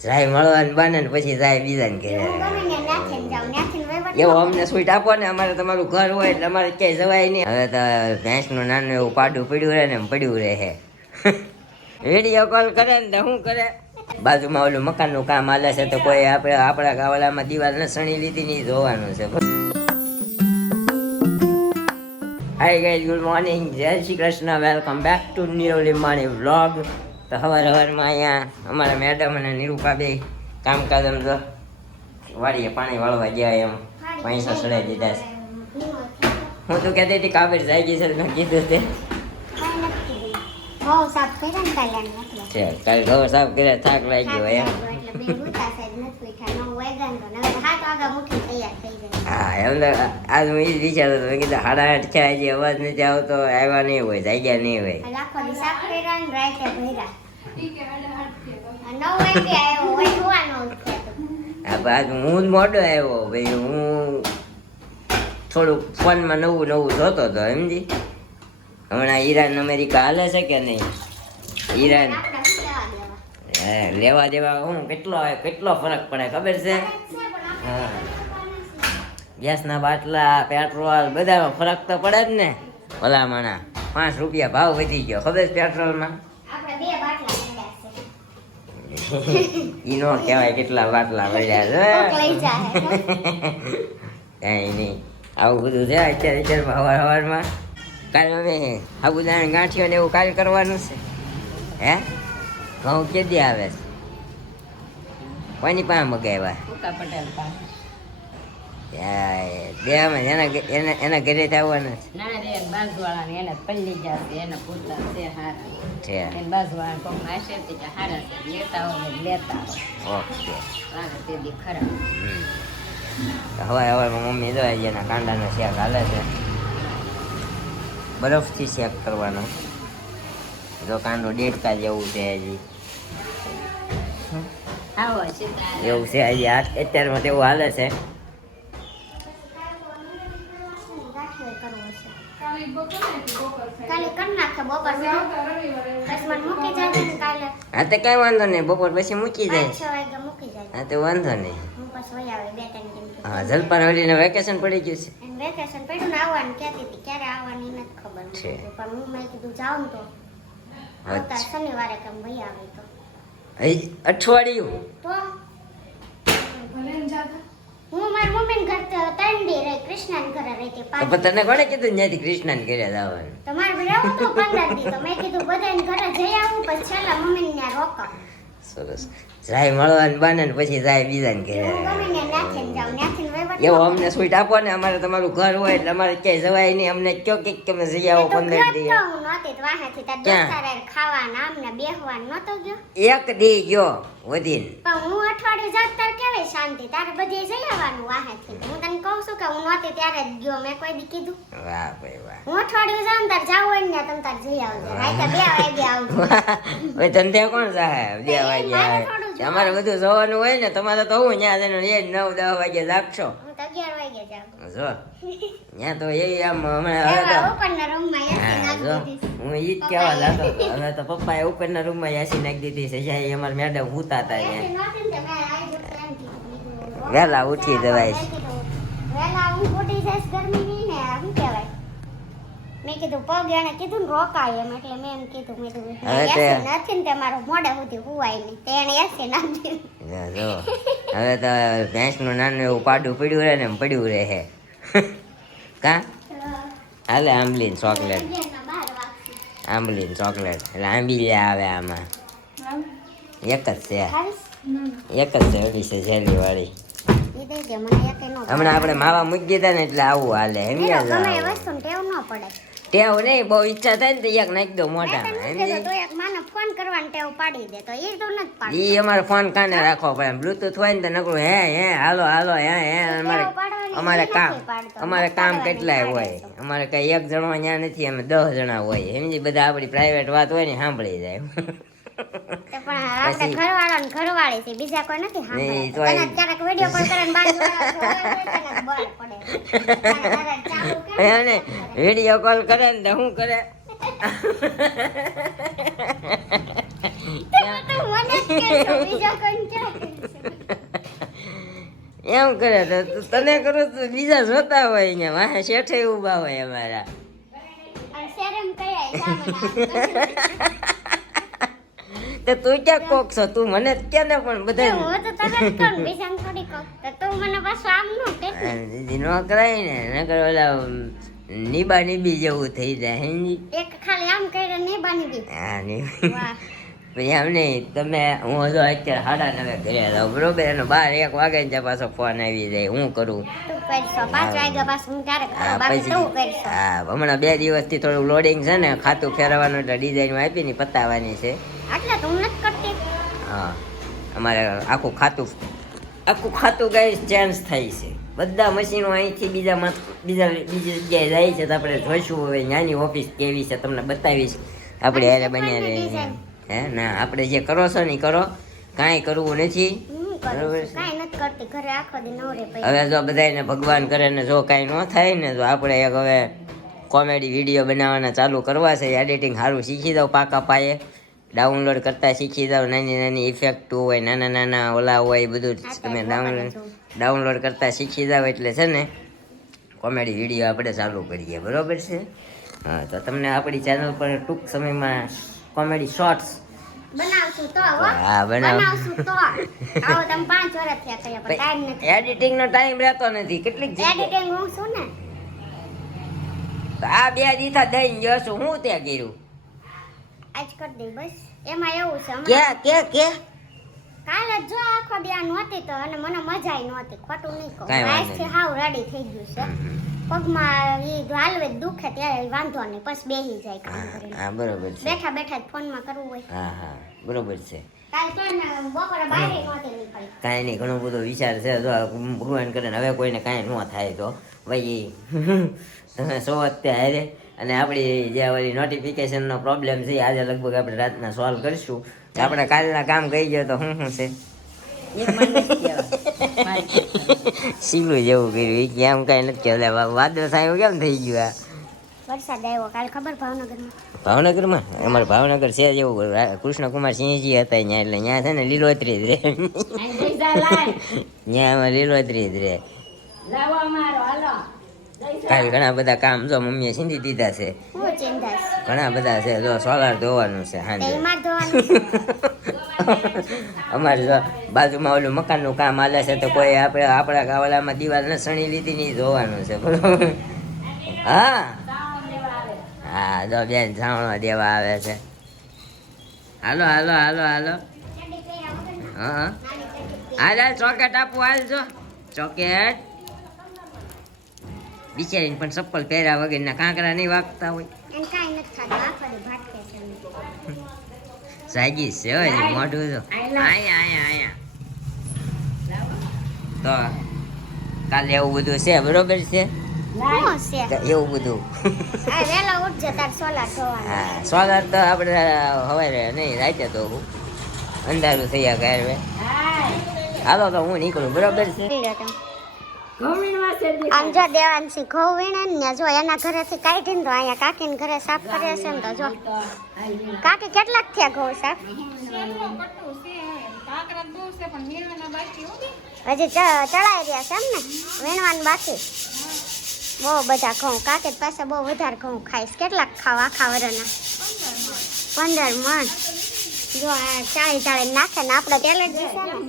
જાય મળવાનું બને ને પછી જાય બીજાને ઘરે. એવું અમને સ્વીટ આપો ને, અમારે તમારું ઘર હોય એટલે અમારે ક્યાંય જવાય નહીં. હવે તો ભેંસનું નાનું એવું પાડું પડ્યું રહે ને પડ્યું રહે. વિડીયો કોલ કરે ને તો શું કરે, બાજુમાં ઓલું મકાનનું કામ હાલે છે તો કોઈ આપણા ગાવડામાં દિવાલ ને સણી લીધી નહીં જોવાનું છે. હાય ગાઈઝ, ગુડ મોર્નિંગ, જય Shri Krishna, welcome back to new માની વ્લોગ. તો સવારમાં અહીંયા અમારા મેડમ અને નિરૂપા બે કામકાજ એમ તો વાડીએ પાણી વાળવા ગયા, એમ પૈસા ચડાવી દીધા છે. હું તો કહેતી હતી કાબર જાય ગઈ છે, મેં કીધું તે કાલે ઘઉં સાફ કર્યા, થાક લાગ્યો એમ. હા એમ તો આજ હું એ જ વિચારતો હતો, મેં કીધું 8:30 થયા, હજી અવાજ નથી આવતો, આવ્યા નહીં હોય, જાગ્યા નહીં હોય. આજ હું જ મોડો આવ્યો ભાઈ, હું થોડુંક ફોનમાં નવું જોતો હતો સમજી. હમણાં ઈરાન અમેરિકા હાલે છે કે નહીં? ઈરાન લેવા દેવા હું કેટલો ફરક પડે ખબર છે? હા, ગેસના બાટલા, પેટ્રોલ બધામાં ફરક તો પડે જ ને. ભલામણા 5 રૂપિયા ભાવ વધી ગયો ખબર છે પેટ્રોલમાં. ઈ નો કહેવાય કેટલા બાટલા મળ્યા છે. કઈ નહીં, આવું બધું છે અત્યારે સવારમાં. કાલે અમે સાબુદાણા ગાંઠિયો ને એવું કાલે કરવાનું છે. હે ઘઉં કેદી આવે છે? કોની પાસે મગાવ્યા? એના ઘરે આવવાના છે. હવારમાં મમ્મી તો એના કાંડાનો શેક હાલે છે, બરફથી શેક કરવાનો. જો કાંડો 1.5 જેવું છે હજી, એવું છે હજી. અત્યારમાં તેવું હાલે છે. હા તો કઈ વાંધો નહીં, બપોર પછી મૂકી જાય. હા તો વાંધો નહીં. હા, જલપાન હળીને વેકેશન પડી ગયું છે. વેકેશન પડ્યું ને આવવાનું કહેતી હતી, ક્યારે આવવાની નથી ખબર છે, પણ હું મેં કીધું જાઉં તો આવતા શનિવારે કેમ ભાઈ આવે તો અઠવાડિયું તો હું મારી મમ્મીને ઘર 3 દી રહી, કૃષ્ણાને ઘરે રહેતી. તને કોણે કીધું ત્યાંથી કૃષ્ણાને ઘરે જવાનું? તમારે રહેવું તો 15 દી, તો મેં કીધું બધાને ઘરે જઈ આવું, પછી છેલ્લા મમ્મીને ત્યાં રોકાવ. સરસ, જાય મળવાનું બને ને પછી જાય બીજાને ઘરે. એવું અમને સ્વીટ આપો ને, અમારે તમારું ઘર હોય એટલે અમારે ક્યાંય જવાય નહીં. અમને કયો કે તમે જઈ આવો 15 દી. એક દી ગયો વધીને, હું અઠવાડિયે જાત તાર કેવી શાંતિ, તારે બધે જઈ આવવાનું વાહેથી. હું તને કહું છું કે હું નહોતી ત્યારે જ ગયો, મેં કોઈ દી કીધું? વાહ ભાઈ વાહ. હું અઠવાડિયું જાઉં તાર જાવ હોય ને તમ તાર જઈ આવજો, રાતે 2 વાગે આવજો. હવે ધંધે કોણ જાય 2 વાગે આવે? અમારે બધું જવાનું હોય ને, તમારે તો હું ત્યાં જઈને 9-10 વાગે જાગશો. હું તો 11 વાગે જાઉં. જો ત્યાં તો એવી આમ હમણાં હવે તો ઉપરના રૂમમાં એસી નાખી દીધી. હું ઈ જ કહેવા જતો હતો. હવે તો પપ્પાએ ઉપરના રૂમમાં એસી નાખી દીધી છે, જ્યાં અમારે મેડમ સૂતા હતા ત્યાં. વહેલા ઉઠી જવાય છે. વહેલા ઊંઘ ઉઠી જાય ગરમીની ને શું કહેવાય, મેં કીધું પગ એને કીધું ને રોકાય એમ, એટલે મેં એમ કીધું મેં કીધું એસી નથી ને તમારો મોઢા સુધી હુવાય નહીં, તે એને એસી નાખી. જો હવે તો ભેંસનું નાનું એવું પાડું પડ્યું રહે ને પડ્યું રહે. કા હાલે આંબલીન ચોકલેટ, આંબલીન ચોકલેટ એટલે આંબી આવે આમાં. એક જ છે, ઓલી છે જેલી વાળી. હમણાં આપણે માવા મૂકી દીધા ને એટલે આવું હાલે. ટેવ નહીં, બહુ ઈચ્છા થાય ને તો એક નાખી દો મોઢામાં. ઈ અમારે ફોન કાને રાખવો પડે, બ્લુટૂથ હોય ને તો નકરું હે હાલો અમારે કામ કેટલાય હોય. અમારે કઈ એક જણો અહીંયા નથી, અમે 10 જણા હોય સમજી. બધા આપણી પ્રાઇવેટ વાત હોય ને સાંભળી જાય. વિડીયો કોલ કરે ને તો શું કરે? મને જ કહેજો, બીજા કોઈને ક્યાં એમ કરે તો તને કરું તો બીજા જોતા હોય અહીંયા વાહે શેઠે ઊભા હોય અમારા. અને શરમ કયા સામે તો તું ક્યાં કોક છો? તું મને જ કે ને પણ બધા હું તો તને જ કહું બીજાને થોડી કહું તો તું મને પાછું આમ નો કે દીદી નો કરાય ને નકર ઓલા નીબા નીબી જેવું થઈ જાય હેંજી. એક ખાલી આમ કરીને નહીં બાની દી હા ની વાહ પછી એમ નહીં તમે હું હજુ અત્યારે 9:30 ઘરે જાઉં બરોબર એનો 12-1 વાગે ને ત્યાં પાછો ફોન આવી જાય હું કરું. તું કરશો 5 વાગ્યા પાછું હું ક્યારેક હા કરું બાકી તું પછી કરશો. હા હમણાં 2 દિવસથી થોડું લોડિંગ છે ને ખાતું ફેરવવાનું એટલે ડિઝાઇન આપી ને પતાવવાની છે. એટલે તું નથી કરતી હા અમારે આખું ખાતું ગાઈસ ચેન્જ થાય છે. બધા મશીનો અહીંથી બીજી જગ્યાએ જાય છે તો આપણે જોઈશું હવે નાની ઓફિસ કેવી છે તમને બતાવીશ. આપણે યારે બન્યા રહે હે ના આપણે જે કરો છો ને ઈ કરો કાંઈ કરવું નથી. હું કરું છું કાંઈ નથી કરતી ઘરે આખો દી નવરે પડી હવે જો બધાને ભગવાન કરે ને જો કાંઈ ન થાય ને તો આપણે એક હવે કોમેડી વિડીયો બનાવવાના ચાલુ કરવા છે. એડિટિંગ સારું શીખી દઉં પાકા પાયે ડાઉનલોડ કરતા શીખી દઉં. નાની ઇફેક્ટ હોય નાના ઓલા હોય બધું તમે ડાઉનલોડ કરતા શીખી જાવ એટલે છે ને કોમેડી વિડીયો આપણે ચાલુ કરીએ બરોબર છે. હા તો તમને આપણી ચેનલ પર ટૂંક સમયમાં કોમેડી શોર્ટ્સ બનાવશું તો હો હા બનાવશું તો આવો તમે 5 વર્ષ થયા કર્યા પણ ટાઈમ નથી એડિટિંગનો ટાઈમ રહેતો નથી. કેટલીક જગ્યાએ એડિટિંગ હું છું ને તો આ 2 દીથા દઈને ગયો છું હું ત્યાં કર્યું આજ કરી દે બસ એમાં એવું છે હમણાં કે કાલે જ જો આખો દી આ નહોતી તો અને મને મજા ય નહોતી ખોટું નહીં કહું કાંઈ વાંધો આજથી હાવ રેડી થઈ ગયું છે પગમાં ઈ હાલવે દુખે ત્યારે વાંધો નહીં પછી બેહી જાય કામ કરીને હા બરોબર છે. બેઠા બેઠા જ ફોનમાં કરવું હોય હા બરોબર છે. કાલે તો એને બપોરે બહાર નહોતી નીકળી કાંઈ નહીં ઘણો બધો વિચાર છે જો ભગવાન કરે ને હવે કોઈને કાંઈ ન થાય તો ભાઈ તમે સો અત્યારે હારે અને આપણી જે ઓલી નોટિફિકેશનનો પ્રોબ્લેમ છે એ આજે લગભગ આપણે રાતના સોલ્વ કરીશું. આપણે કાલના કામ કહી ગયો તો શું છે સીલું જેવું કર્યું એ કેમ કાંઈ નથી કહેવાય. વાદળ સાહેબ કેમ થઈ ગયું આ વરસાદ આવ્યો કાલે ખબર ભાવનગરમાં ભાવનગરમાં? અમારે ભાવનગર છે જેવું કૃષ્ણકુમાર સિંહજી હતા ત્યાં એટલે ત્યાં છે ને લીલોતરી જ રહે ત્યાં અમારે લીલોતરી જ રહે. કાલે ઘણા બધા કામ જો મમ્મીએ સીંધી દીધા છે. હું ચિંતાસ ઘણા બધા છે જો સોલાર ધોવાનું છે હાંજે. તેમાં ધોવાનું અમારે જો બાજુમાં ઓલું મકાનનું કામ હાલે છે તો કોઈ આપણા ગાવલામાં દિવાલ ને સણી લીધી નહીં ધોવાનું છે બરોબર. હા જો બેન જાણવા દેવા આવે છે. હાલો હા હાલ ચોકેટ આપું હાલ જો ચોકેટ બિચારીને પણ ચપ્પલ પહેર્યા વગરના કાંકરા નહીં વાગતા હોય. એને કાંઈ નથી ખાધું આખો દી ભાટકે છે જાગી છે હોય મોઢું તો અહીંયા તો કાલે એવું બધું છે બરોબર છે શું છે એવું બધું. આ વેલો ઉઠજે તાર સોલાર ધોવાનું હા સોલાર તો આપણે સવારે નહીં રાતે તો અંધારું થયા ગયા. હાલો તો હું નીકળું બરોબર છે. આમ જો દેવાંશી ઘઉં વીણે ને જો એના ઘરેથી કાઢીને તો અહીંયા કાકીને ઘરે સાફ કરે છે ને તો જો કાકી કેટલાક થયા ઘઉં સાફ હજી ચડાઈ રહ્યા છે એમ ને વીણવાનું બાકી બહુ બધા ઘઉં કાકી પાસે બહુ વધારે ઘઉં ખાઈશ કેટલાક ખાવ આખા વરના 15 મણ જો આ ચાળી નાખે ને આપણે પેલે જ છે ને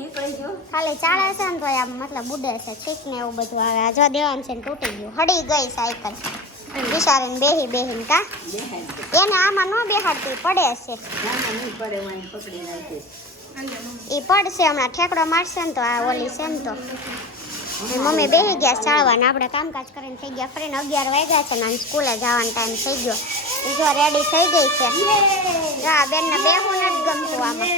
ખાલી ચાળે છે ને તો આમ મતલબ ઉડે છે છીક ને એવું બધું આવે આ જો દેવાનું છે ને તૂટી ગયું હડી ગઈ સાયકલ બિચારીને બેહીને કા એને આમાં ન બેહાડતી પડે છે એ પડશે હમણાં ઠેકડો મારશે ને તો આ ઓલી છે ને તો મમ્મી બેસી ગયા ચાળવાને આપણે કામકાજ કરીને થઈ ગયા ફરીને 11 વાગ્યા છે ને સ્કૂલે જવાનો ટાઈમ થઈ ગયો જો રેડી થઈ ગઈ છે હા બેનને બેહું નથી ગમતું આમાં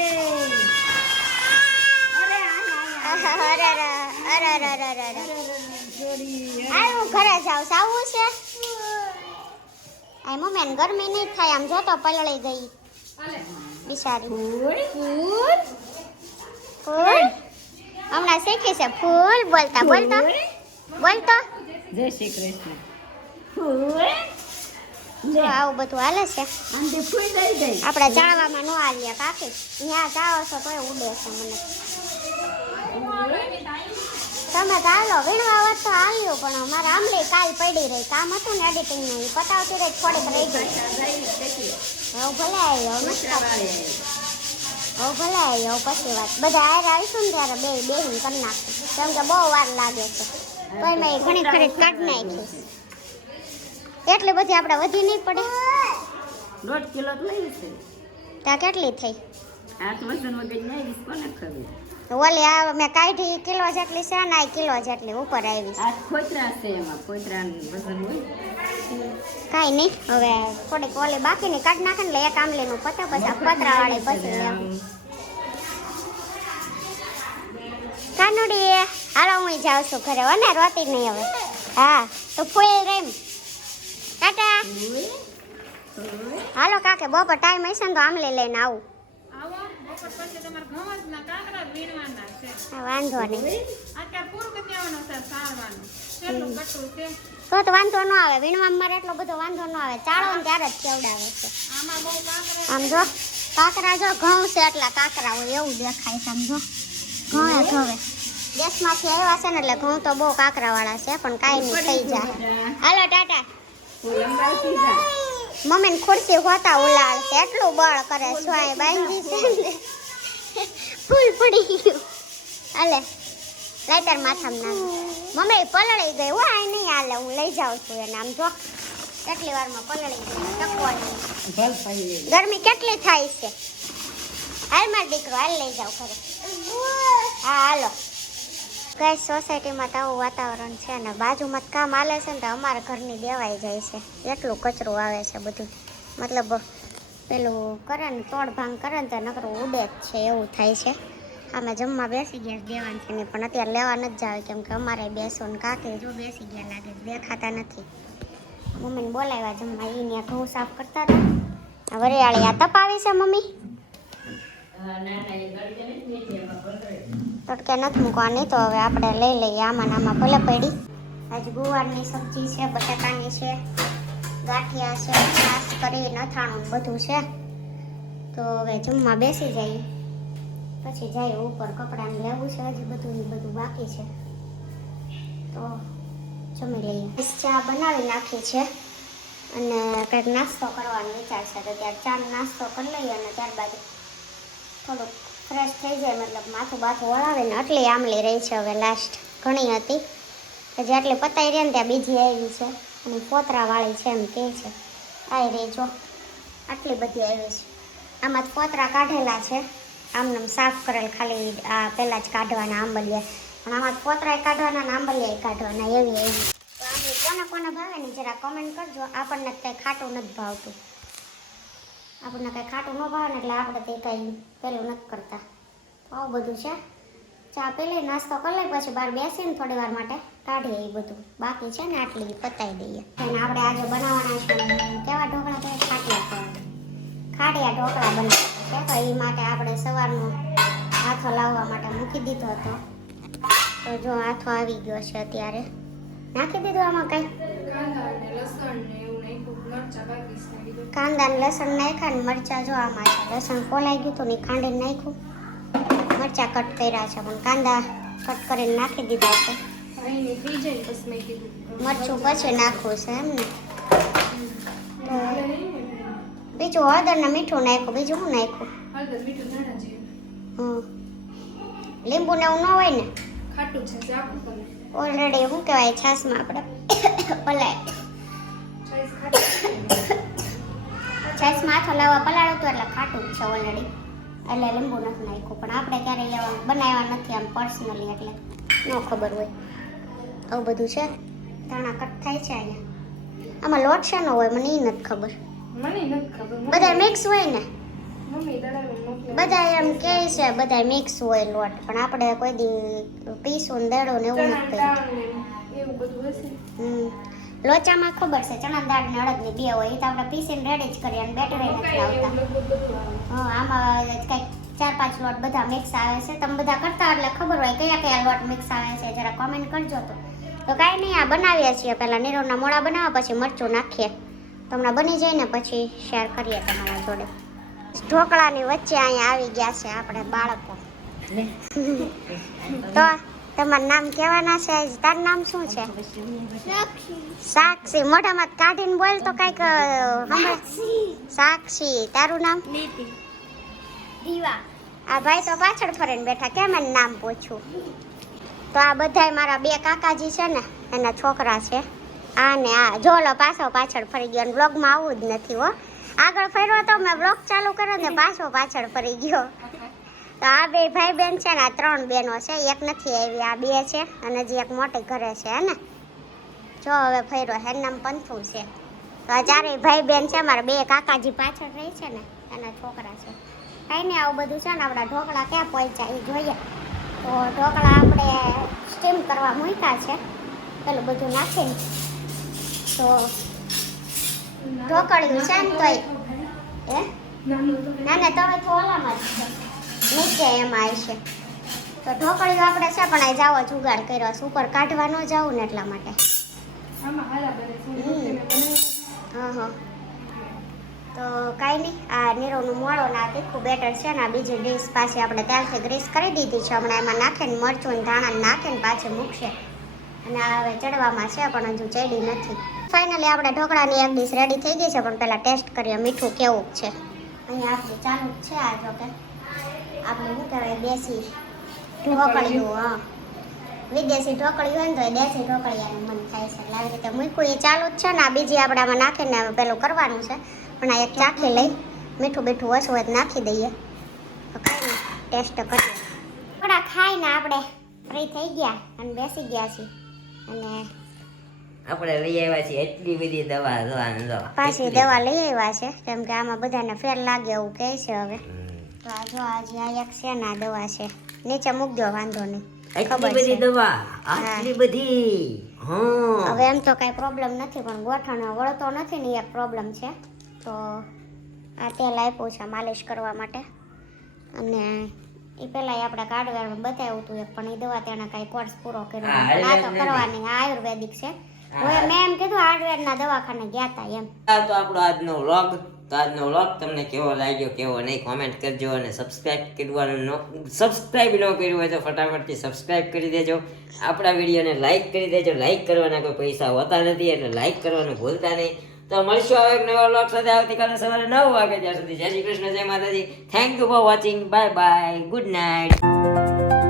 હું ઘરે જાઉં આવું છે આ મમ્મી ગરમી નહીં થાય આમ જોતો પલળી ગઈ બિચારી ફૂલ હમણાં શીખી છે ફૂલ બોલતો જય શ્રી કૃષ્ણ જો આવું બધું હાલે છે આપણે જાણવામાં ન હાલીએ કાકી ત્યાં જાઓ છો તોય ઉડે છે મને તમે તો હાલો વીણવા વાત તો હાલ્યું પણ મારે આમલી કાલ પડી રહી કામ હતું ને એડિટિંગનું એ પતાવતી રહી થોડીક રહી ગઈ હવે ભલે આવ્યો હવે ભલે આવ્યો પછી વાત બધા આયર આવીશું ને ત્યારે બેહીને કરી નાખું કેમ કે બહુ વાર લાગે છે તોય મેં ઘણી ખરી કાઢી નાખી એટલી બધી આપણે વધી નહીં પડે 1.5 કિલો તો લઈ છે ત્યાં કેટલી થઈ આ તો વજન વગર નહીં કોને ખબર તો ઓલી આ મેં કાઢી કિલો જેટલી છે ને આ કિલો જેટલી ઉપર આવી આ ખોતરા છે એમાં ખોતરાનું વજન હોય કાંઈ નહીં હવે થોડીક ઓલી બાકીની કાઢી નાખે ને એટલે એક આમલીનું પતે પછી આ પતરાવાળી પછી લેવું કાનુડી હાલો હું જાઉં છું ઘરે અને રોતી નહીં હવે હા તો ફૂલ રેમ ટાટા હાલો કાકે બપોર ટાઈમ હશે ને તો આમલી લઈને આવું વાંધો નહીં તો વાંધો ન આવે વીણવામાં મારે એટલો બધો વાંધો ન આવે ચાળો ને ત્યારે જ કેવડાવે છે આમ જો કાકરા જો ઘઉં છે એટલા કાકરા હોય એવું દેખાય છે આમ જો ઘઉં ઘવે ગેસમાંથી આવ્યા છે ને એટલે ઘઉં તો બહુ કાકરાવાળા છે પણ કાંઈ નહીં થઈ જાય હાલો ટાટા મમ્મીને ખુરશી હોતા ઉલાળશે એટલું બળ કરે સ્વાય બાંધી છે ને ફૂલ પડી ગયું હાલે લાઈટર માથામાં નાખ મમ્મી પલળી ગઈ હો આ નહીં હાલે હું લઈ જાઉં છું એને આમ જો કેટલી વારમાં પલળી ગઈ ટકવાની ગરમી કેટલી થાય છે હાલ માર દીકરો હાલ લઈ જાવ ઘરે હા હાલો કઈ સોસાયટીમાં તો આવું વાતાવરણ છે ને બાજુમાં કામ હાલે છે ને તો અમારા ઘરની દેવાઈ જાય છે એટલું કચરું આવે છે બધું મતલબ પેલું કરે ને તોડ ભાંગ કરે ને તો નકરું ઉડે જ છે એવું થાય છે અમે જમવા બેસી ગયા દેવાનું છે ને પણ અત્યારે લેવા નથી જાવે કેમ કે અમારે બેસો ને કાકે જો બેસી ગયા લાગે દેખાતા નથી મમ્મીને બોલાવ્યા જમવા એને ઘઉં સાફ કરતા હતા વરિયાળી આ તપાવી છે મમ્મી તડકે નથી મૂકવાની તો હવે આપણે લઈ લઈએ આમાં આમાં ભલે પડી આજ ગુવારની સબ્જી છે બટાકાની છે ગાંઠિયા છે છાશ કરી નથાણું બધું છે તો હવે જમવા બેસી જઈએ પછી જઈએ ઉપર કપડાને લેવું છે હજી બધું બાકી છે તો જમી લઈએ ચા બનાવી નાખી છે અને કંઈક નાસ્તો કરવાનો વિચાર છે તો ત્યારે ચાનો નાસ્તો કરી લઈએ અને ત્યારબાદ થોડુંક ફ્રેશ થઈ જાય મતલબ માથું બાથું વળાવે ને આટલી આમલી રહી છે હવે લાસ્ટ ઘણી હતી કે જેટલી પતાઈ રહે ને ત્યાં બીજી આવી છે અને પોતરાવાળી છે એમ કહે છે આવી રહી જો આટલી બધી આવી છે આમાં પોતરા કાઢેલા છે આમનામ સાફ કરેલ ખાલી આ પહેલાં જ કાઢવાના આંબલિયા પણ આમાં પોતરાય કાઢવાના ને આંબલિયા કાઢવાના એવી એવી તો આમલી કોને ભાવે ને જરા કમેન્ટ કરજો આપણને કંઈ ખાટું નથી ભાવતું આપણને કંઈ ખાટું ન ભાવે ને એટલે આપણે તે કંઈ પેલું નથી કરતા તો આવું બધું છે ચા પી લઈ નાસ્તો કરી લઈ પછી બહાર બેસીને થોડી વાર માટે કાઢીએ એ બધું બાકી છે ને આટલી પતાવી દઈએ અને આપણે આજે બનાવવાના છે કેવા ઢોકળા કે ખાડિયા ઢોકળા બનાવવાના છે તો એ માટે આપણે સવારનો હાથો લાવવા માટે મૂકી દીધો હતો તો જો હાથો આવી ગયો છે અત્યારે નાખી દીધું આમાં કંઈ કાંદા ને લસણ નાખ્યા ને મરચાં જો આમાં છે લસણ ફોલાઈ ગયું હતું ને ખાંડીને નાખ્યું મરચાં કટ કર્યા છે પણ કાંદા કટ કરીને નાખી દીધા છે મરચું પછી નાખવું છે એમ ને તો બીજું હળદર ને મીઠું નાખ્યું બીજું શું નાખ્યું લીંબુ ને એવું ન હોય ને ઓલરેડી શું કહેવાય છાશમાં આપણે પલાય છાશમાં હાથો લાવવા પલાળ્યું હતું એટલે ખાટું જ છે ઓલરેડી એટલે લીંબુ નથી નાખ્યું પણ આપણે ક્યારેય લેવા બનાવ્યા નથી આમ પર્સનલી એટલે ન ખબર હોય આવું બધું છે ધાણા કટ થાય છે અહીંયા આમાં લોટ શાનો હોય મને એ નથી ખબર બધા મિક્સ હોય ને બધા એમ કહે છે બધા મિક્સ હોય લોટ પણ આપણે કોઈ દી પીસું ને દેડો ને એવું નથી કર્યું લોચામાં ખબર છે ચણા દાળ ને અડદની બે હોય એ તો આપણે પીસીને રેડી જ કરીએ અને બેટર નથી આવતા હા આમાં કંઈક 4-5 લોટ બધા મિક્સ આવે છે તમે બધા કરતા એટલે ખબર હોય કયા લોટ મિક્સ આવે છે જરા કોમેન્ટ કરજો તો કાંઈ નહીં આ બનાવીએ છીએ પહેલાં નીરોના મોળા બનાવવા પછી મરચું નાખીએ તમને બની જાય ને પછી શેર કરીએ તમારા જોડે ઢોકળાની વચ્ચે અહીંયા આવી ગયા છે આપણે બાળકો તો તમારું નામ કહેવાના છે આજ? તારું નામ શું છે? સાક્ષી. મોઢામાં કાઢીને બોલ તો કઈક સાક્ષી. તારું નામ? આ ભાઈ તો પાછળ ફરીને બેઠા, કેમ એનું નામ પૂછું? તો આ બધાય મારા બે કાકાજી છે ને એના છોકરા છે. આ ને આ જોલો પાછો પાછળ ફરી ગયો. અને વ્લોગમાં આવું જ નથી હો. આગળ ફર્યો તો મેં વ્લોગ ચાલુ કર્યો ને પાછો પાછળ ફરી ગયો. તો આ બે ભાઈ બેન છે ને આ 3 બહેનો છે, એક નથી આવી. આ 2 છે અને હજી એક મોટી ઘરે છે હે ને. જો હવે ફર્યો, એનું નામ પંથુ છે. તો આ 4 ભાઈ બેન છે. મારા 2 કાકાજી પાછળ રહી છે ને એના છોકરા છે. કાંઈ નહીં, આવું બધું છે ને. આપણા ઢોકળા ક્યાં પહોંચ્યા એ જોઈએ. તો ઢોકળા આપણે સ્ટીમ કરવા મૂક્યા છે પેલું બધું નાખીને. તો ઢોકળિયું છે ને તોય હે ના ના તમે તો ઓલામાં જ છે નીચે એમાં આવશે. તો ઢોકળિયું આપણે છે પણ આ જાવો જુગાડ કર્યો છે, ઉપર કાઢવા ન જાવું ને એટલા માટે. હા તો કાંઈ નહીં, આ નીરોનું મોળો ને આ તીખું બેટર છે ને આ બીજી ડીશ પાછી આપણે તેલથી ગ્રીસ કરી દીધી છે. હમણાં એમાં નાખીને મરચું ને ધાણા નાખીને પાછી મૂકશે. અને આ હવે ચડવામાં છે પણ હજુ ચડી નથી. ફાઇનલી આપણે ઢોકળાની એક ડીશ રેડી થઈ ગઈ છે, પણ પહેલાં ટેસ્ટ કરીએ મીઠું કેવું છે. અહીંયા આપણું ચાલુ જ છે. આ જો કે આપણે શું કહેવાય દેશી ઢોકળિયું. હા, વિદેશી ઢોકળિયું હોય ને તો એ દેશી ઢોકળિયાનું મન થાય છે. એટલે આવી રીતે મૂકવું એ ચાલુ જ છે ને. આ બીજી આપણે આમાં નાખીને હવે પેલું કરવાનું છે. પણ આ એક ચાખી લઈ, મીઠું બીઠું ઓછું હોય તો નાખી દઈએ. તો કાંઈ નહીં, ટેસ્ટ કરીએ. થોડા ખાઈને આપણે ફ્રી થઈ ગયા અને બેસી ગયા છીએ. અને આપણે લઈ આવ્યા છીએ એટલી બધી દવા પાછી દવા લઈ આવ્યા છે, કેમ કે આમાં બધાને ફેર લાગે એવું કહે છે. હવે તો આ જો આજે આ એક છે ને આ દવા છે, નીચે મૂકજો, વાંધો નહીં. એટલી બધી દવા, આટલી બધી. હવે એમ તો કાંઈ પ્રોબ્લેમ નથી, પણ ગોઠણ વળતો નથી ને એક પ્રોબ્લેમ છે. તો આ તેલ આપ્યું છે માલિશ કરવા માટે. અને એ પહેલાં આપણે કાઢવાનું બતાવ્યું હતું એક, પણ એ દવા તેણે કાંઈ કોર્સ પૂરો કર્યો. પણ આ તો કરવાની, આ આયુર્વેદિક છે. હવે મેં એમ કીધું આયુર્વેદના દવાખાને ગયા હતા એમ. તો આપણો આજનો વ્લોગ તમને કેવો લાગ્યો કેવો નહીં કોમેન્ટ કરજો. અને સબસ્ક્રાઇબ કર્યું ન કર્યું હોય તો ફટાફટથી સબસ્ક્રાઇબ કરી દેજો. આપણા વિડીયોને લાઈક કરી દેજો. લાઈક કરવાના કોઈ પૈસા હોતા નથી, એટલે લાઈક કરવાનું ભૂલતા નહીં. તો મળશું હવે એક નવા વ્લોગ સાથે આવતીકાલે સવારે 9 વાગે. ત્યાં સુધી જય શ્રી કૃષ્ણ, જય માતાજી. Thank you for watching. Bye bye, good night.